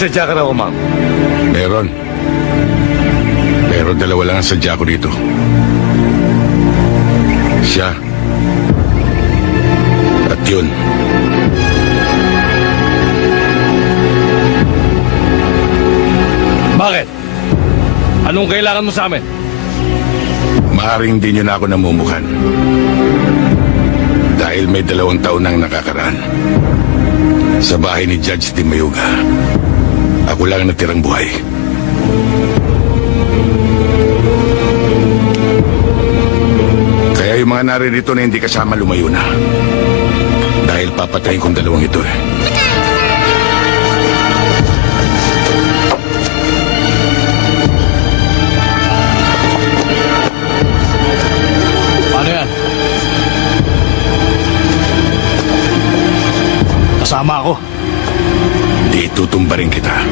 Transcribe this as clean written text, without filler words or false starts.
sadya ka raw, ma'am. Meron. Pero dalawa lang ang sadya ko dito. Siya. At yun. Bakit? Anong kailangan mo sa amin? Maaring di nyo na ako namumukan. Dahil may 2 taon nang nakakaraan. Sa bahay ni Judge Di Mayuga. Ako lang ang natirang buhay. Kaya yung mga naririto na hindi kasama lumayo na. Dahil papatayin kong 2 ito eh. Paano yan? Kasama ako. Di tutumba rin kita.